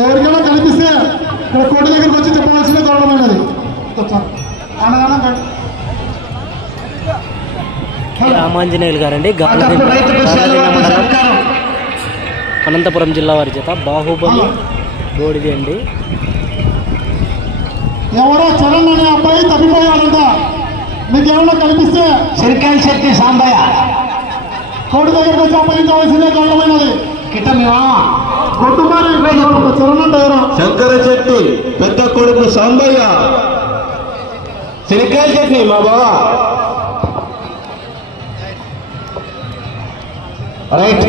ఎవరికైనా కనిపిస్తే ఇక్కడ కోటి దగ్గరికి వచ్చి చెప్పవలసిన దారుణమైనది. రామాంజనేయులు గారండి, అనంతపురం జిల్లా వారి చేత బాహుబలి బోడిది అండి. ఎవరో చరణ్ అనే అబ్బాయి తప్పిపోయాడంట. మీకు ఏమన్నా కనిపిస్తే సిరికాయల శెట్టి సాంబయ్య కోటి దగ్గరికి వచ్చి అప్పగించవలసిందే దారుణమైనది. చరణ్ అంటే ఎవరో శంకర చెట్టి పెద్ద కొడుకు సాంబయ్య, సిరికాయల చెట్టి మా బాబా. రైట్.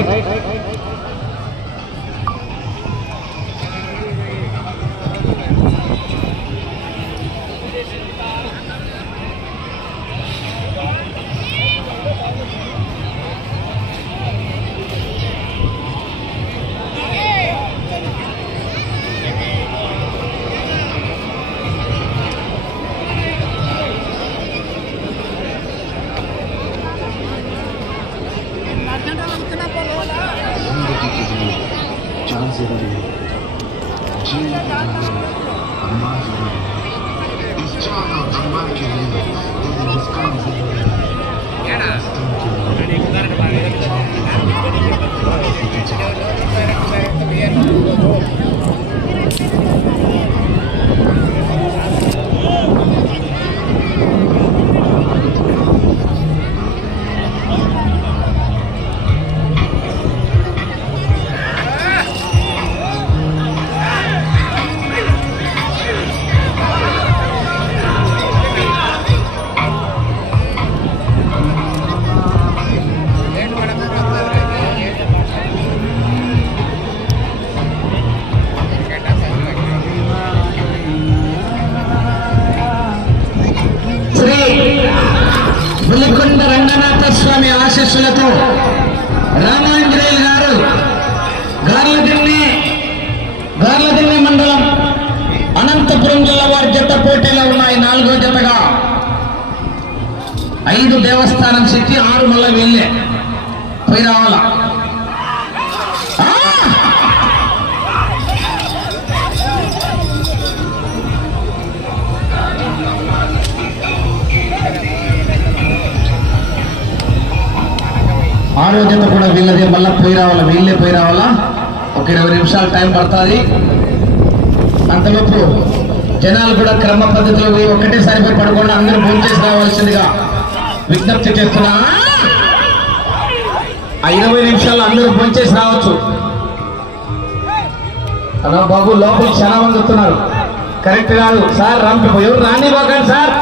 పులికొండ రంగనాథ స్వామి ఆశీస్సులతో రామాంజనేయులు గారు గార్లదిన్నె మండలం అనంతపురం జిల్లా వారి జత పోటీలో ఉన్నాయి. 4వ జతగా 5 దేవస్థానం సిటీ, 6 మళ్ళీ వెళ్ళే పోయి రావాలా. ఆరో జత కూడా వీళ్ళదే, మళ్ళీ పోయి రావాలా, వీళ్ళే పోయి రావాలా. ఒక 20 నిమిషాలు టైం పడుతుంది. అంతలోపు జనాలు కూడా క్రమ పద్ధతిలో పోయి ఒక్కటేసారి పోయి పడకుండా అందరూ భోజనం చేసి రావాల్సిందిగా విజ్ఞప్తి చేస్తున్నా. 20 నిమిషాలు అందరూ భోజనం చేసి రావచ్చు. అలా బాబు లోపల చాలా మంది వస్తున్నారు. కరెక్ట్ కాదు సార్, ఎవరు రాని బాగాండి సార్.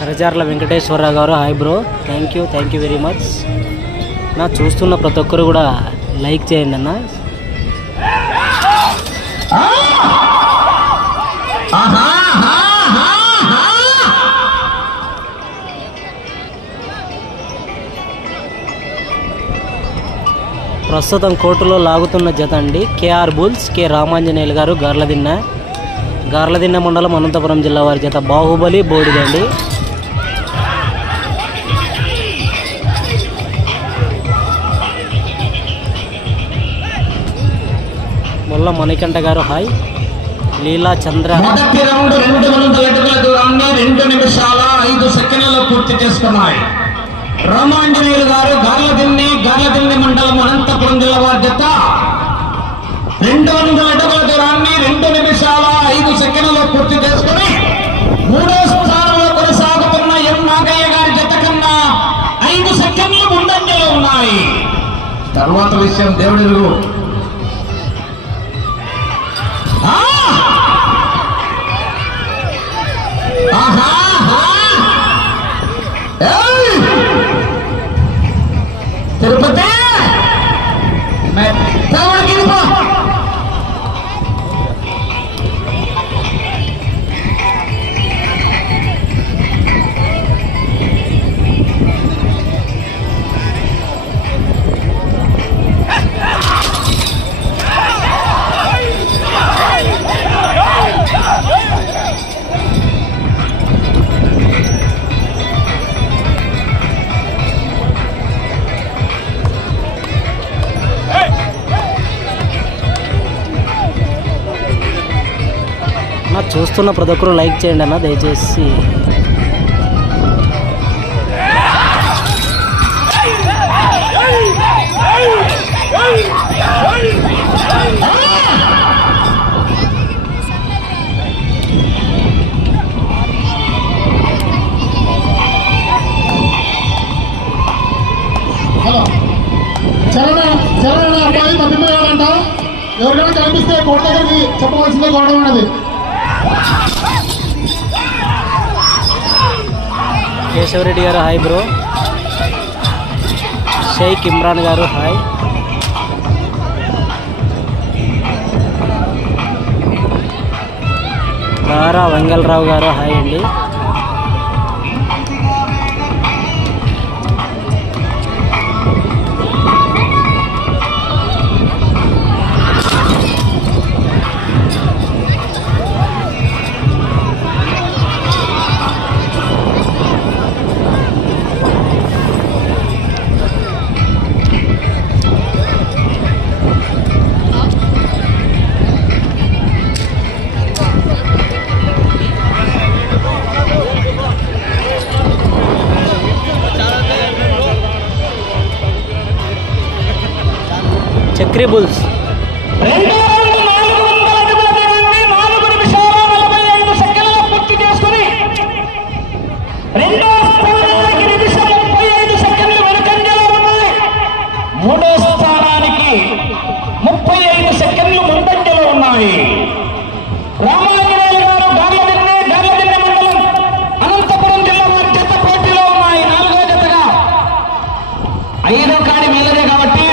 హరజార్ల వెంకటేశ్వరరావు గారు, hi bro, thank you very much. నా చూస్తున్న ప్రతి ఒక్కరు కూడా లైక్ చేయండి అన్న. ప్రస్తుతం కోర్టులో లాగుతున్న జత అండి కేఆర్ బుల్స్, కె రామాంజనేయులు గారు, గార్లదిన్నె మండలం అనంతపురం జిల్లా వారి జత బాహుబలి బోడిదండి. మొల్ల మణికంఠ గారు, హాయ్. లీలా చంద్ర మొదటి రౌండ్ 200 అడుగుల దూరాన్ని 2 నిమిషాల 5 సెకండ్లలో పూర్తి చేసుకున్నాయి. రామాంజనేయులు గారు గార్లదిన్నె మండలం అనంతపురం జిల్లా వారి జత 200 అడుగుల దూరాన్ని 2 నిమిషాల 5 సెకండ్లలో పూర్తి చేసుకుని 3వ స్థానంలో కొనసాగుతున్న ఎం నాగయ్య గారి జత కన్నా 5 సెకండ్లు ముందంజలో ఉన్నాయి. తర్వాత విషయం దేవుడు. తిరుపతి చూస్తున్న ప్రతి ఒక్కరు లైక్ చేయండి అన్న దయచేసి. హలో చరణ అబ్బాయి తప్పిపోయాడంట. ఎవరికైనా కనిపిస్తే కోట దగ్గరికి చెప్పవలసిందే కోట ఉన్నది. కేశవరెడ్డి గారు హాయ్ బ్రో. షేక్ ఇమ్రాన్ గారు హాయ్. దారా వెంగళరావు గారు హాయ్ అండి. చక్రీ బుల్స్ మూడో స్థానానికి 35 సెకండ్లు ముందంజలో ఉన్నాయి. రామాంజనేయులు గారు గార్లదిన్నె మండలం అనంతపురం జిల్లా వారి జత పోటీలో ఉన్నాయి. 4వ జతగా 5 కాడి వెళ్ళదే కాబట్టి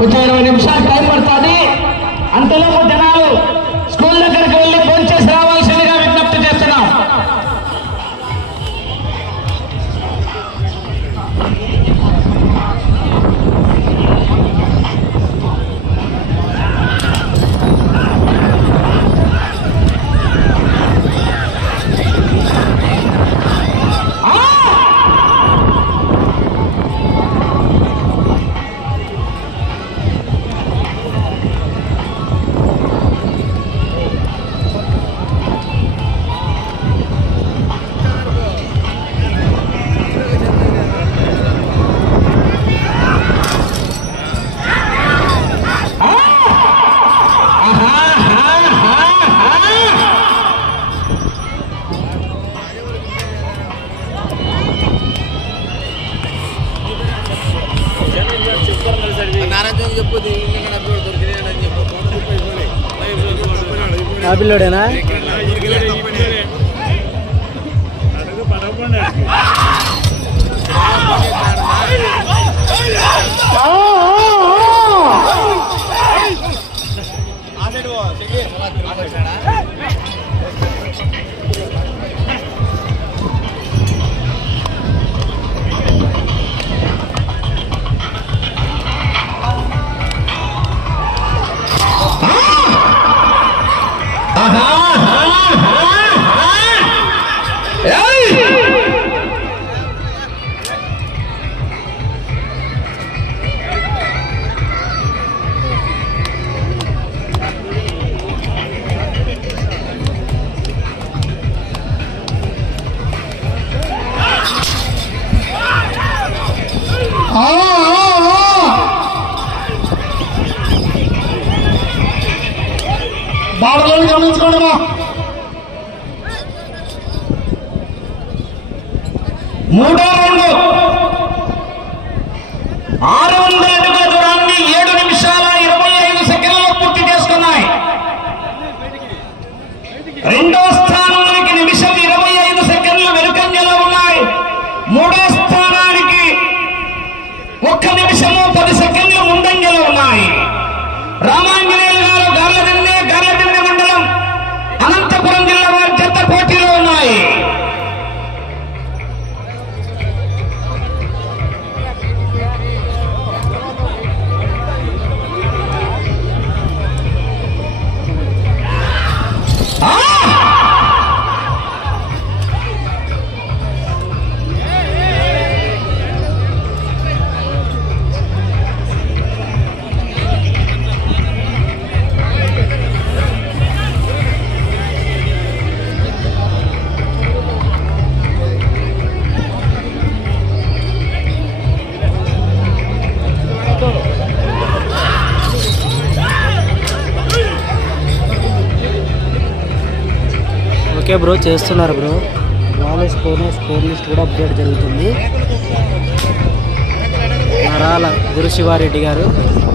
కొంచెం 20 నిమిషాలు టైం పడుతుంది. అంతలోపు జనాలు స్కూల్ దగ్గరికి వెళ్ళి భోంచేసి రావాల్సిందిగా విజ్ఞప్తి చేస్తున్నాం. ఆ పిల్లోడేనా? బాడలోని గమనించుకోండి మా మూడో రౌండ్ 600 అడుగుల దూరాన్ని 7 నిమిషాల 25 సెకండ్లలో పూర్తి చేసుకున్నాయి. రెండో స్థానానికి నిమిషం 25 సెకండ్లు వెనుకంజలో ఉన్నాయి. మూడో స్థానానికి 1 నిమిషము 10 సెకండ్లు ముందంజలో ఉన్నాయి. రామాంజనేయులు గారు గార్లదిన్నె మండలం అనంతపురం జిల్లా వారి జత పోటీలో ఉన్నాయి. బ్రో చేస్తున్నారు బ్రో. వాళ్ళ స్కోర్ లిస్ట్ కూడా అప్డేట్ జరుగుతుంది. నరాల గురుశివారెడ్డి గారు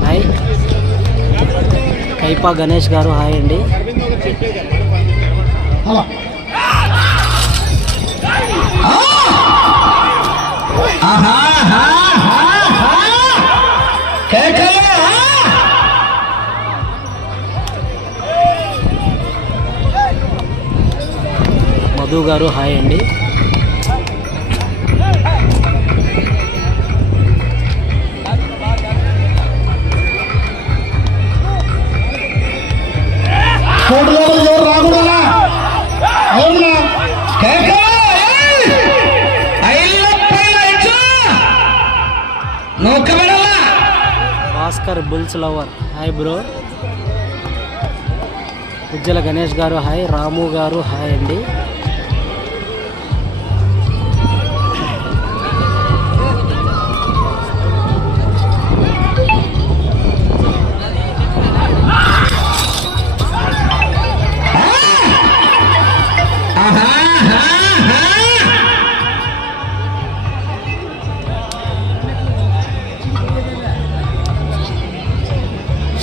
హాయ్. కైపా గణేష్ గారు హాయ్ అండి. మధు గారు హాయ్ అండి. Bhaskar bulls lover hi bro. Ujjala Ganesh గారు హాయ్. రాము గారు హాయ్ అండి.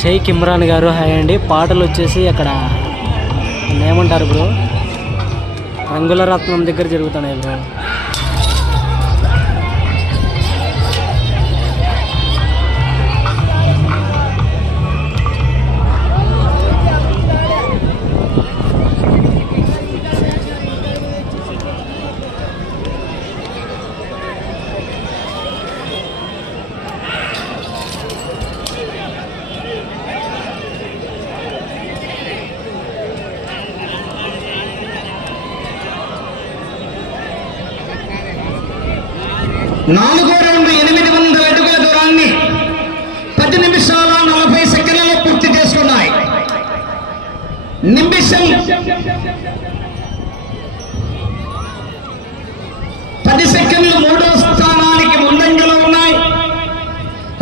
షేక్ ఇమ్రాన్ గారు హాయ్ అండి. పాటలు వచ్చేసి అక్కడ ఏమంటారు బ్రో, రంగుల రత్నం దగ్గర జరుగుతున్నాయి బ్రో. నాలుగో రౌండ్ 800 అడుగుల దూరాన్ని 10 నిమిషాల 40 సెకండ్లలో పూర్తి చేసుకున్నాయి. నిమిషం 10 సెకండ్లు మూడో స్థానానికి ముందంజలో ఉన్నాయి.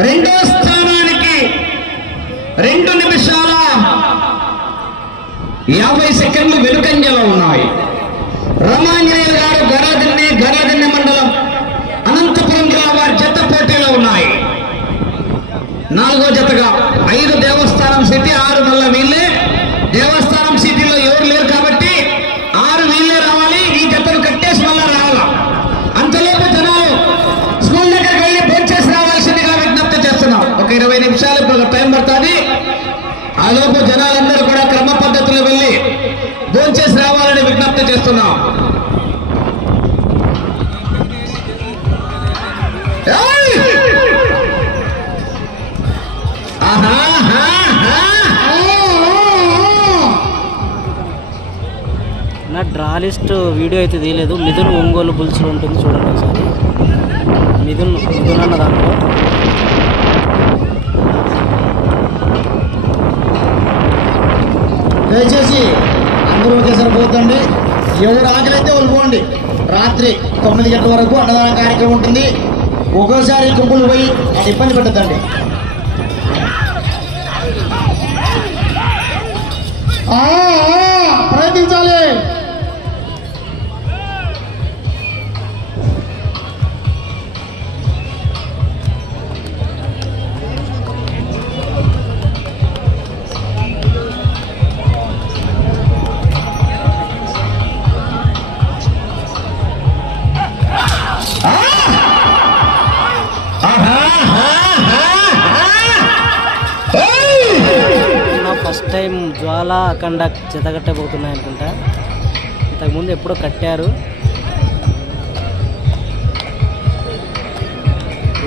రెండో స్థానానికి 2 నిమిషాల 50 సెకండ్లు వెనుకంజలో ఉన్నాయి. రమాంజనేయులు గారు గరాదిన్నె మండలం అనంతపురం జిల్లా వారి జత పోటీలో ఉన్నాయి. 4వ జతగా 5 దేవస్థానం సిటీ, 6 మళ్ళా వీళ్ళే. దేవస్థానం సిటీలో ఎవరు లేరు కాబట్టి 6 వీళ్ళే రావాలి. ఈ జతను కట్టేసి మళ్ళా రావాలా. అంతలోపు జనాలు స్కూల్ దగ్గరికి వెళ్ళి భోంచేసి రావాల్సిందిగా విజ్ఞప్తి చేస్తున్నాం. ఒక 20 నిమిషాలు ఇప్పుడు టైం పడుతుంది. ఆ లోపు జనాలందరూ కూడా క్రమ పద్ధతిలో వెళ్ళి భోంచేసి రావాలని విజ్ఞప్తి చేస్తున్నాం. నా డ్రా లిస్ట్ వీడియో అయితే తీయలేదు. మిథున్ ఒంగోలు బుల్స్లో ఉంటుంది చూడండి ఒకసారి. మిథున్ అన్న దాంట్లో దయచేసి అందరూ ఒకేసారి పోతండి. ఎవరు ఆకలైతే వెళ్ళిపోండి. రాత్రి 9 గంటల వరకు అన్నదాన కార్యక్రమం ఉంటుంది. ఒక్కోసారి గుంపులు పోయి ఇబ్బంది పెట్టద్దండి. ప్రయత్నించాలి. ఫస్ట్ టైం జ్వాల అఖండ జత కట్టబోతున్నాయి అనుకుంటా. ఇంతకుముందు ఎప్పుడో కట్టారు.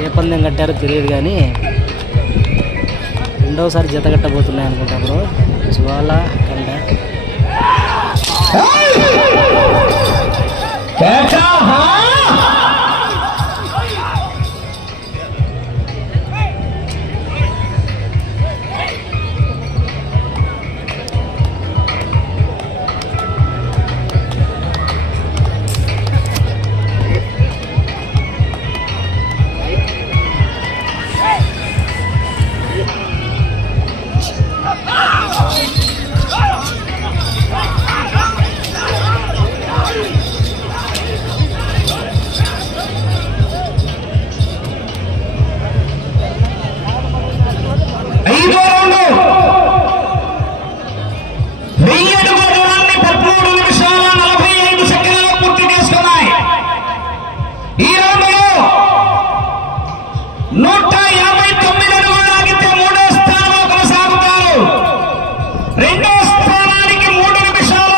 ఏ పందెం కట్టారో తెలియదు కానీ రెండవసారి జత కట్టబోతున్నాయి అనుకుంటా బ్రో. జ్వాల అఖండ ఈ రౌండ్లో 159 అడుగులు లాగితే మూడో స్థానంలో కొనసాగుతారు. రెండో స్థానానికి 3 నిమిషాల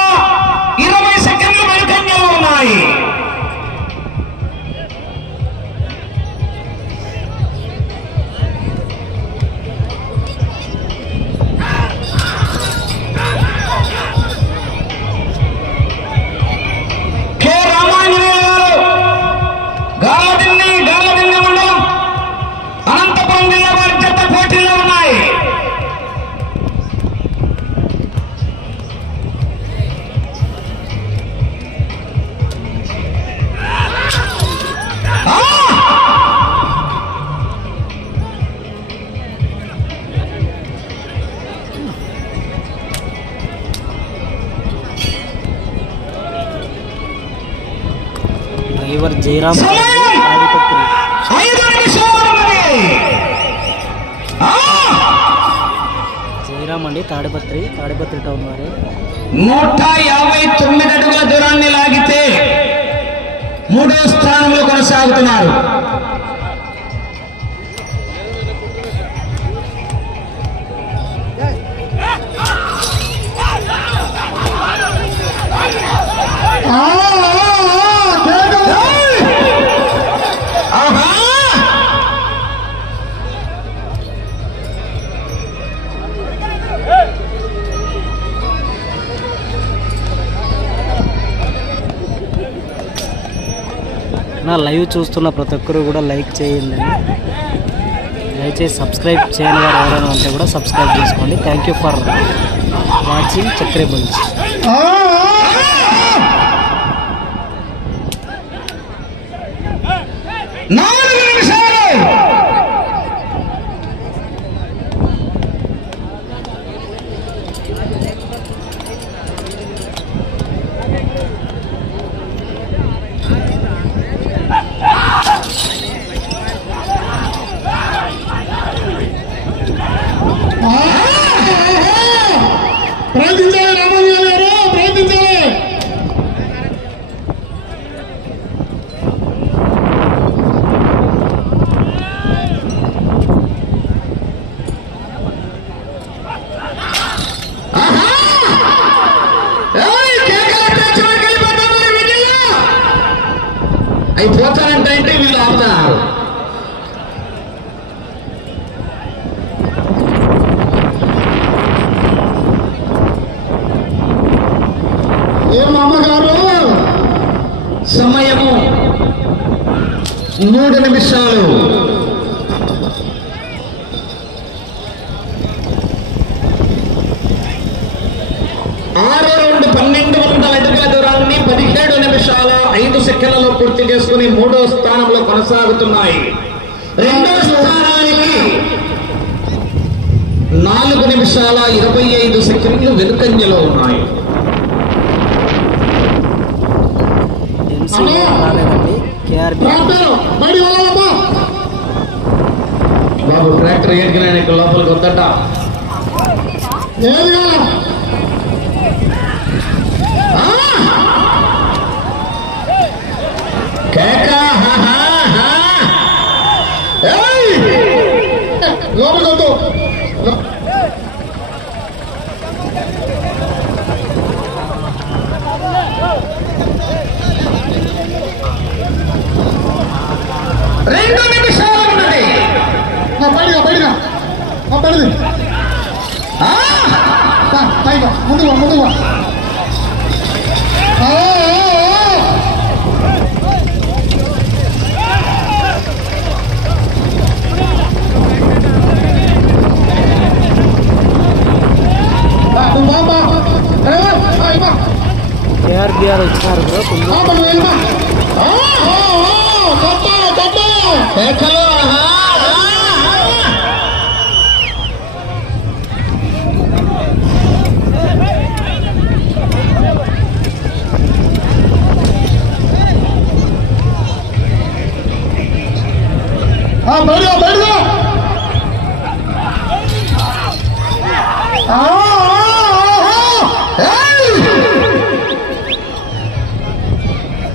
20 సెకండ్లు వెనుకంజలో ఉన్నాయి. డ్రైవర్ జయరామ్ అండి తాడిపత్రి టౌన్ వారు. 159 అడుగుల దూరాన్ని లాగితే మూడో స్థానంలో కొనసాగుతున్నారు. నా లైవ్ చూస్తున్న ప్రతి ఒక్కరు కూడా లైక్ చేయండి. దయచేసి సబ్స్క్రైబ్ చేయని వారు ఎవరైనా ఉంటే కూడా సబ్స్క్రైబ్ చేసుకోండి. థ్యాంక్ యూ ఫర్ వాచింగ్ చక్రేబుల్స్. ప్రయత్నించాలి రామయ్య గారు, ప్రయత్నించాలి. అయిపోతారంటే వీళ్ళు ఆపుతారు. సమయము 3 నిమిషాలు. ఆరో రౌండ్ 1200 అడుగుల దూరాన్ని 17 నిమిషాల 5 సెకండ్లలో పూర్తి చేసుకుని మూడో స్థానంలో కొనసాగుతున్నాయి. రెండో స్థానానికి 4 నిమిషాల 25 సెకండ్లు వెనుకంజలో ఉన్నాయి. రాలేదండి కేఆర్బి బాబు ట్రాక్టర్ ఏడుకునే లోపలికి వద్దట. లోపలికి వద్దు. ముందుగా కేఆర్బిఆర్ వచ్చినారు బ్రో.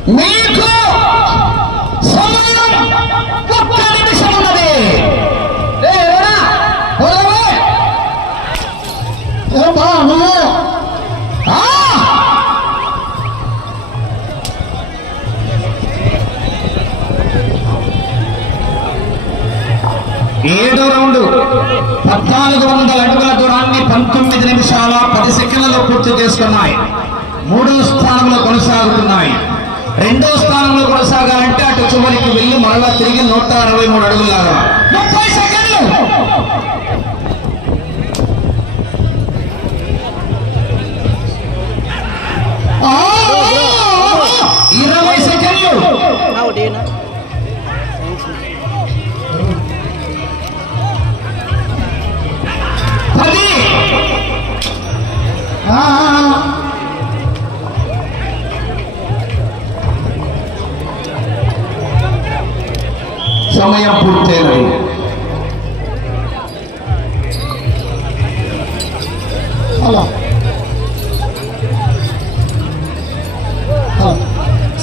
మీకు 7వ రౌండ్ 1400 అడుగుల దూరాన్ని 19 నిమిషాల 10 సెకండ్లలో పూర్తి చేసుకున్నాయి. 3వ స్థానంలో కొనసాగుతున్నాయి. 2వ స్థానంలో కొనసాగాలంటే అటు చివరికి వెళ్లి మరలా తిరిగి 163 అడుగులు లాగా 30 సెకండ్లు. 20 సెకండ్లు. 10. సమయం పూర్తయినది. అలా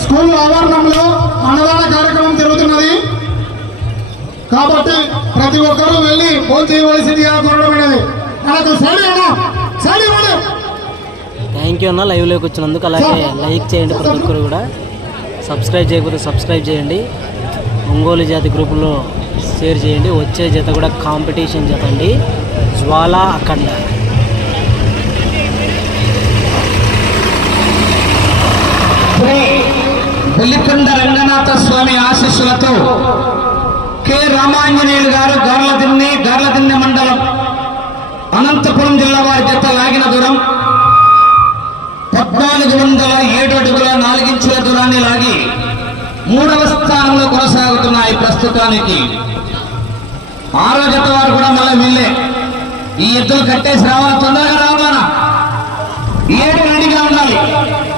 స్కూల్ ఆవరణంలో అన్నదాన కార్యక్రమం జరుగుతున్నది కాబట్టి ప్రతి ఒక్కరూ వెళ్ళి ఫోన్ చేయవలసిందిగా కోరడమైనది. థ్యాంక్ యూ అన్న లైవ్లోకి వచ్చినందుకు. అలాగే లైక్ చేయండి ప్రతి ఒక్కరు కూడా. సబ్స్క్రైబ్ చేయకపోతే సబ్స్క్రైబ్ చేయండి. ఒంగోలు జాతి గ్రూపులో షేర్ చేయండి. వచ్చే జత కూడా కాంపిటీషన్ జత అండి, జ్వాలా అఖండ. వెల్లికొండ రంగనాథ స్వామి ఆశీస్సులతో కె రామాంజనేయులు గారు గార్లదిన్నె మండలం అనంతపురం జిల్లా వారి జత లాగిన దూరం 1407 అడుగుల 4 ఇంచుల దూరాన్ని లాగి 3వ స్థానంలో కొనసాగుతున్నాయి. ప్రస్తుతానికి 6వ జత వారు కూడా మళ్ళీ వీళ్ళే ఈ ఎద్దులు కట్టేసి రావాలి, తొందరగా